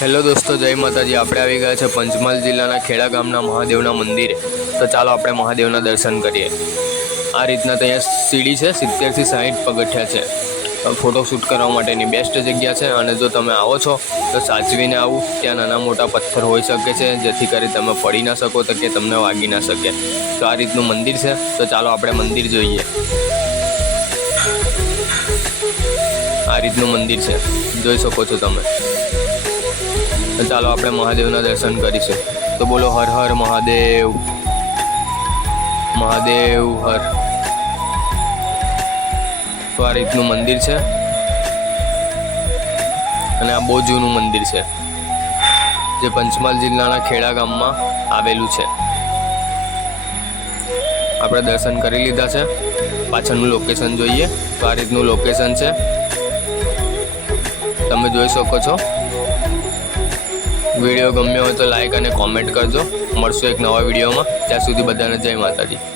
Hello દોસ્તો, જય માતાજી। આપણે આવી ગયા છે પંચમહાલ જિલ્લાના ખેડા ગામના મહાદેવના મંદિરે। તો ચાલો આપણે મહાદેવના દર્શન કરીએ। આ રીતના ત્યાં સીડી છે, 70 થી 60 પગથિયા છે। ફોટોશૂટ કરવા માટેની બેસ્ટ જગ્યા છે અને જો તમે આવો છો તો સાચવીને આવું। ત્યાં નાના મોટા પથ્થર હોઈ શકે છે, જેથી કરી તમે પડી ના શકો તો કે તમને વાગી ના શકે। તો આ રીતનું મંદિર છે। તો ચાલો આપણે મંદિર જોઈએ। આ રીતનું મંદિર છે, જોઈ શકો છો તમે। તો ચાલો આપણે મહાદેવના દર્શન કરીશું। તો બોલો હર હર મહાદેવ, મહાદેવ હર। તો આ રીતનું મંદિર છે અને આ બહુ જૂનું મંદિર છે, જે પંચમહાલ જિલ્લાના ખેડા ગામમાં આવેલું છે। આપણે દર્શન કરી લીધા છે। પાછળનું લોકેશન જોઈએ તો આ રીતનું લોકેશન છે, તમે જોઈ શકો છો। વિડીયો ગમ્યો હોય તો લાઈક અને કોમેન્ટ કરજો। મળશું એક નવા વિડીયોમાં। ત્યાં સુધી બધાને જય માતાજી।